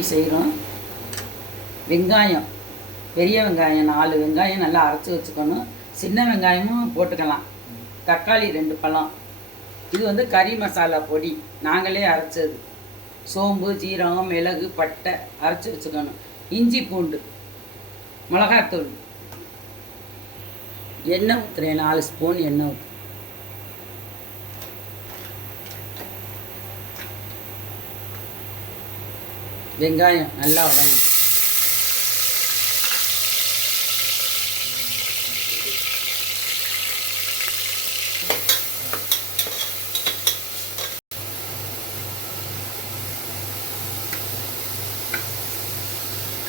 செய்கிறோம். வெங்காயம், பெரிய வெங்காயம் 4 வெங்காயம் நல்லா அரைச்சி வச்சுக்கணும். சின்ன வெங்காயமும் போட்டுக்கலாம். தக்காளி 2 பழம். இது வந்து கறி மசாலா பொடி, நாங்களே அரைச்சது. சோம்பு, ஜீரகம், மிளகு, பட்டை அரைச்சி வச்சுக்கணும். இஞ்சி பூண்டு, மிளகாத்தூள், எண்ணெய் ஊற்றுறேன். 4 ஸ்பூன் எண்ணெய் ஊற்று. வெங்காயம் நல்லா வதங்கும்.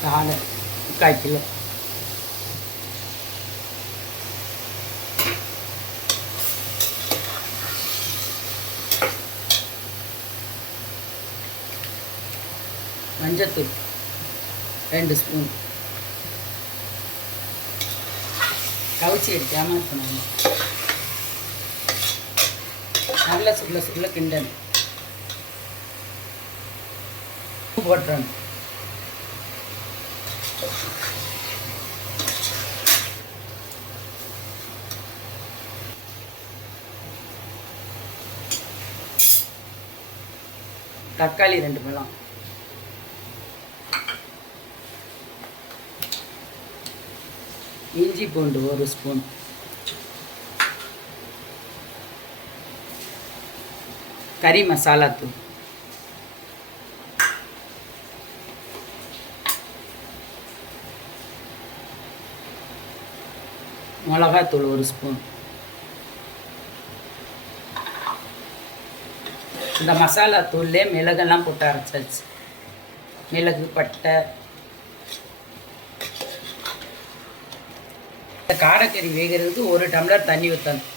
காலை 3/4 கிலோ. மஞ்சத்தூள் 2 ஸ்பூன். கவுச்சி எடுக்காமல் இருக்கணும். நல்லா சுருள கிண்டணும். போட்டுறணும். தக்காளி 2 பழம். இஞ்சி பூண்டு 1 ஸ்பூன். கறி மசாலா தூள். மிளகாத்தூள் 1 ஸ்பூன். இந்த மசாலா தூள்லே மிளகெல்லாம் போட்டு அரைச்சாச்சு. மிளகு, பட்டை. காடைக்கறி வேகிறதுக்கு 1 டம்ளர் தண்ணி ஊற்றணும்.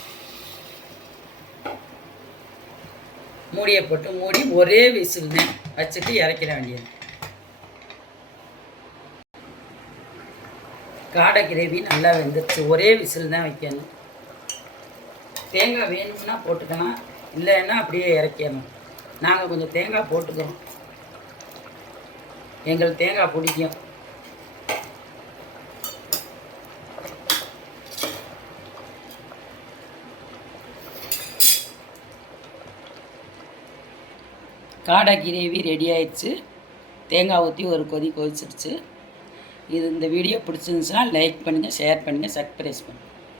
மூடியை போட்டு மூடி ஒரே விசில் வச்சுட்டு இறக்கிட வேண்டியது. காடை கிரேவி நல்லா வெந்துருச்சு. ஒரே விசில் தான் வைக்கணும். தேங்காய் வேணும்னா போட்டுக்கலாம், இல்லைன்னா அப்படியே இறக்கிடணும். நாங்கள் கொஞ்சம் தேங்காய் போட்டுக்கிறோம். எங்களுக்கு தேங்காய் பிடிக்கும். காடை கிரேவி ரெடி ஆயிடுச்சு. தேங்காய் ஊற்றி ஒரு கொதி கொதிச்சிருச்சு. இந்த வீடியோ பிடிச்சிருந்துச்சுன்னா லைக் பண்ணுங்கள், ஷேர் பண்ணுங்கள், சப்ஸ்கிரைப் பண்ணுங்கள்.